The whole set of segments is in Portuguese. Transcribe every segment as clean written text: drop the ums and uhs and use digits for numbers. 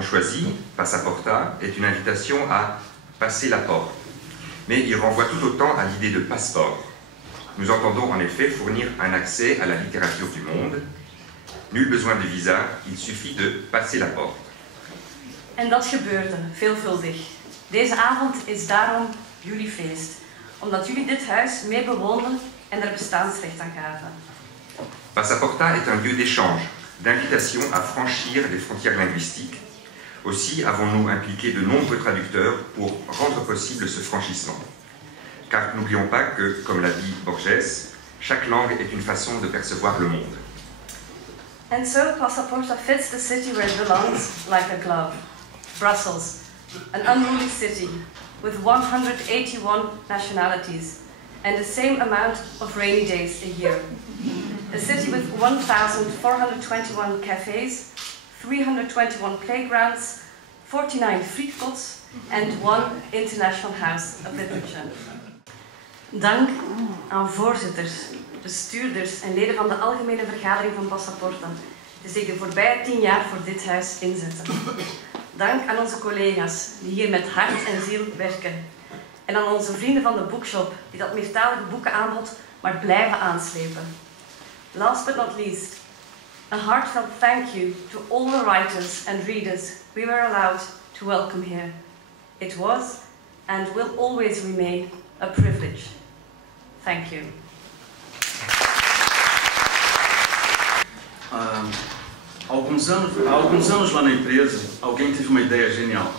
avons choisi, Passaporta, est une invitation à passer la porte. Mais il renvoie tout autant à l'idée de passeport. Nous entendons en effet fournir un accès à la littérature du monde. Nul besoin de visa, il suffit de passer la porte. En dat gebeurde, veelvuldig. Deze avond is daarom jullie feest, omdat jullie dit huis mee bewoonden en er bestaansrecht aan gaven. Passaporta est un lieu d'échange, d'invitation à franchir les frontières linguistiques. Aussi avons-nous impliqué de nombreux traducteurs pour rendre possible ce franchissement. Car n'oublions pas que, comme l'a dit Borges, chaque langue est une façon de percevoir le monde. And so Passaporta fits the city where it belongs like a glove. Brussels, an unruly city with 181 nationalities and the same amount of rainy days a year. A city with 1,421 cafes, 321 playgrounds, 49 frietkot and 1 international house of literature. Dank aan voorzitters, bestuurders en leden van de algemene vergadering van Passaporta die zich de voorbije 10 jaar voor dit huis inzetten. Dank aan onze collega's die hier met hart en ziel werken. En aan onze vrienden van de boekshop die dat meertalige boekenaanbod maar blijven aanslepen. Last but not least, a heartfelt thank you to all the writers and readers we were allowed to welcome here. It was and will always remain a privilege. Thank you. Há alguns anos lá na empresa, alguém teve uma ideia genial.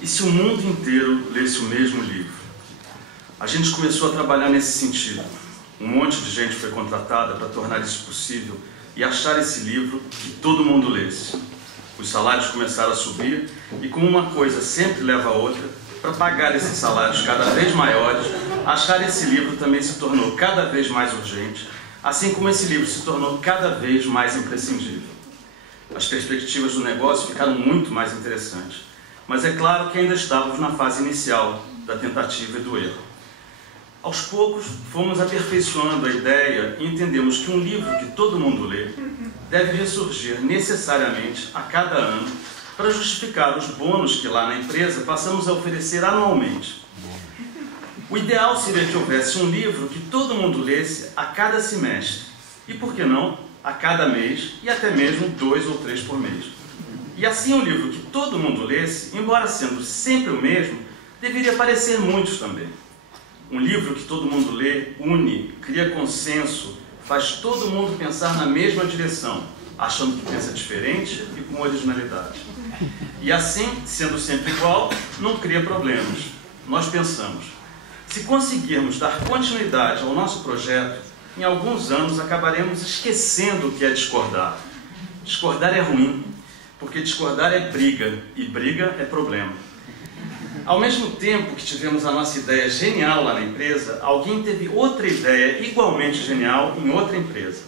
E se o mundo inteiro lesse o mesmo livro? A gente começou a trabalhar nesse sentido. Um monte de gente foi contratada para tornar isso possível e achar esse livro que todo mundo lesse. Os salários começaram a subir e, como uma coisa sempre leva a outra, para pagar esses salários cada vez maiores, achar esse livro também se tornou cada vez mais urgente, assim como esse livro se tornou cada vez mais imprescindível. As perspectivas do negócio ficaram muito mais interessantes, mas é claro que ainda estávamos na fase inicial da tentativa e do erro. Aos poucos, fomos aperfeiçoando a ideia e entendemos que um livro que todo mundo lê deve ressurgir necessariamente a cada ano para justificar os bônus que lá na empresa passamos a oferecer anualmente. O ideal seria que houvesse um livro que todo mundo lesse a cada semestre e, por que não, a cada mês e até mesmo 2 ou 3 por mês. E assim um livro que todo mundo lesse, embora sendo sempre o mesmo, deveria parecer muitos também. Um livro que todo mundo lê, une, cria consenso, faz todo mundo pensar na mesma direção, achando que pensa diferente e com originalidade. E assim, sendo sempre igual, não cria problemas. Nós pensamos, se conseguirmos dar continuidade ao nosso projeto, em alguns anos acabaremos esquecendo o que é discordar. Discordar é ruim, porque discordar é briga, e briga é problema. Ao mesmo tempo que tivemos a nossa ideia genial lá na empresa, alguém teve outra ideia igualmente genial em outra empresa.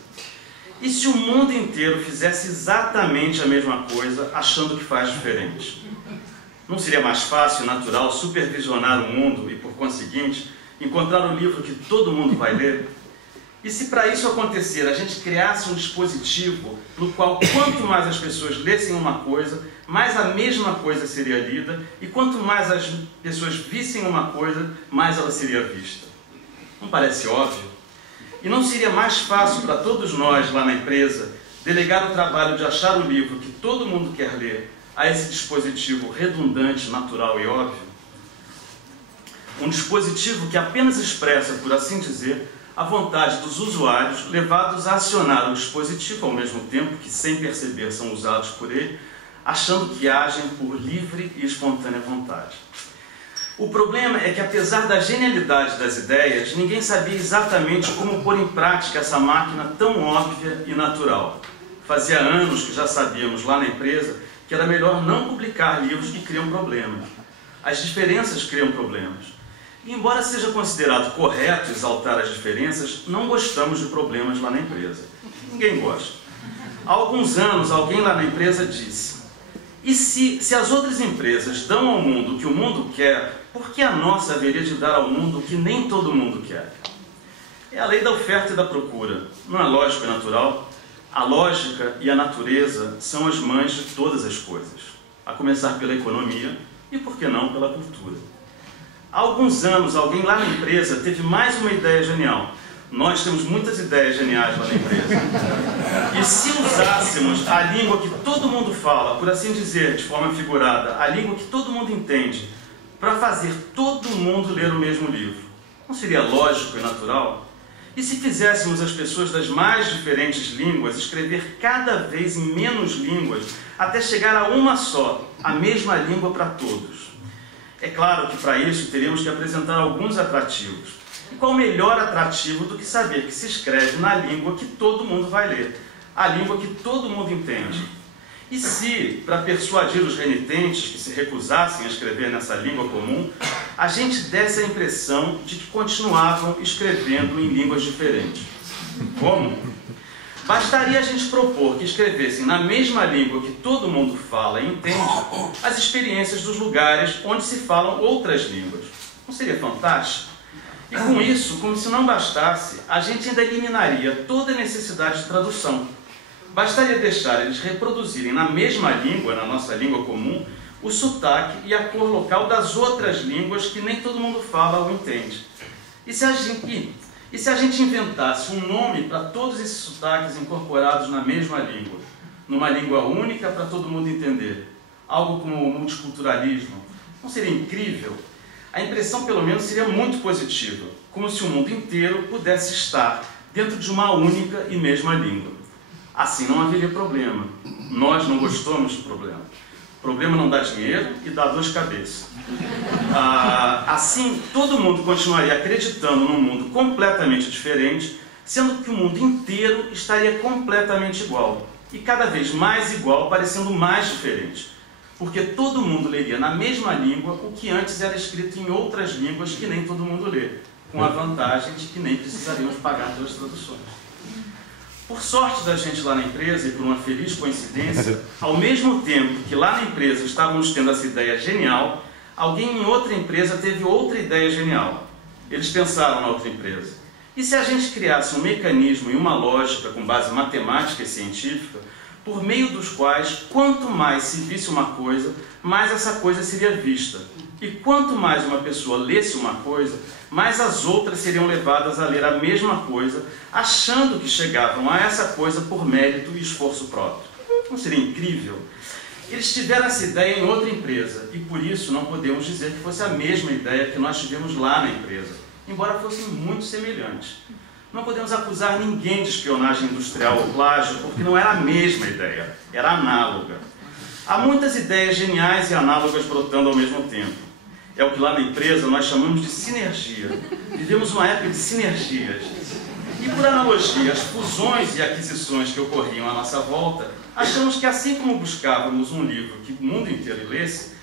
E se o mundo inteiro fizesse exatamente a mesma coisa, achando que faz diferente? Não seria mais fácil e natural supervisionar o mundo e, por conseguinte, encontrar o livro que todo mundo vai ler? E se para isso acontecer a gente criasse um dispositivo no qual quanto mais as pessoas lessem uma coisa, mais a mesma coisa seria lida, e quanto mais as pessoas vissem uma coisa, mais ela seria vista? Não parece óbvio? E não seria mais fácil para todos nós lá na empresa delegar o trabalho de achar o livro que todo mundo quer ler a esse dispositivo redundante, natural e óbvio? Um dispositivo que apenas expressa, por assim dizer, a vontade dos usuários levados a acionar o dispositivo ao mesmo tempo que, sem perceber, são usados por ele, achando que agem por livre e espontânea vontade. O problema é que, apesar da genialidade das ideias, ninguém sabia exatamente como pôr em prática essa máquina tão óbvia e natural. Fazia anos que já sabíamos lá na empresa que era melhor não publicar livros que criam problemas. As diferenças criam problemas. E, embora seja considerado correto exaltar as diferenças, não gostamos de problemas lá na empresa. Ninguém gosta. Há alguns anos, alguém lá na empresa disse: e se as outras empresas dão ao mundo o que o mundo quer, por que a nossa haveria de dar ao mundo o que nem todo mundo quer? É a lei da oferta e da procura. Não é lógico e natural? A lógica e a natureza são as mães de todas as coisas. a começar pela economia e, por que não, pela cultura. Há alguns anos, alguém lá na empresa teve mais uma ideia genial. Nós temos muitas ideias geniais lá na empresa. E se usássemos a língua que todo mundo fala, por assim dizer, de forma figurada, a língua que todo mundo entende, para fazer todo mundo ler o mesmo livro, não seria lógico e natural? E se fizéssemos as pessoas das mais diferentes línguas escrever cada vez em menos línguas, até chegar a uma só, a mesma língua para todos? É claro que para isso teríamos que apresentar alguns atrativos. E qual melhor atrativo do que saber que se escreve na língua que todo mundo vai ler, a língua que todo mundo entende? E se, para persuadir os renitentes que se recusassem a escrever nessa língua comum, a gente desse a impressão de que continuavam escrevendo em línguas diferentes? Como? Bastaria a gente propor que escrevessem na mesma língua que todo mundo fala e entende as experiências dos lugares onde se falam outras línguas. Não seria fantástico? E com isso, como se não bastasse, a gente ainda eliminaria toda a necessidade de tradução. Bastaria deixar eles reproduzirem na mesma língua, na nossa língua comum, o sotaque e a cor local das outras línguas que nem todo mundo fala ou entende. E se a gente inventasse um nome para todos esses sotaques incorporados na mesma língua, numa língua única para todo mundo entender, algo como multiculturalismo, não seria incrível? A impressão, pelo menos, seria muito positiva, como se o mundo inteiro pudesse estar dentro de uma única e mesma língua. Assim não haveria problema. Nós não gostamos do problema. O problema não dá dinheiro e dá dor de cabeça. Assim, todo mundo continuaria acreditando num mundo completamente diferente, sendo que o mundo inteiro estaria completamente igual. E cada vez mais igual, parecendo mais diferente. Porque todo mundo leria na mesma língua o que antes era escrito em outras línguas que nem todo mundo lê, com a vantagem de que nem precisaríamos pagar pelas traduções. Por sorte da gente lá na empresa e por uma feliz coincidência, ao mesmo tempo que lá na empresa estávamos tendo essa ideia genial, alguém em outra empresa teve outra ideia genial. Eles pensaram na outra empresa. E se a gente criasse um mecanismo e uma lógica com base matemática e científica, por meio dos quais, quanto mais se visse uma coisa, mais essa coisa seria vista. E quanto mais uma pessoa lesse uma coisa, mais as outras seriam levadas a ler a mesma coisa, achando que chegavam a essa coisa por mérito e esforço próprio. Não seria incrível? Eles tiveram essa ideia em outra empresa, e por isso não podemos dizer que fosse a mesma ideia que nós tivemos lá na empresa, embora fossem muito semelhantes. Não podemos acusar ninguém de espionagem industrial ou plágio, porque não era a mesma ideia, era análoga. Há muitas ideias geniais e análogas brotando ao mesmo tempo. É o que lá na empresa nós chamamos de sinergia. Vivemos uma época de sinergias. E por analogia, as fusões e aquisições que ocorriam à nossa volta, achamos que assim como buscávamos um livro que o mundo inteiro lesse,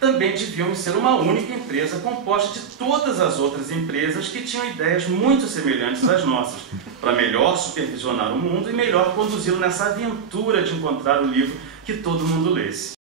também devíamos ser uma única empresa composta de todas as outras empresas que tinham ideias muito semelhantes às nossas, para melhor supervisionar o mundo e melhor conduzi-lo nessa aventura de encontrar o livro que todo mundo lesse.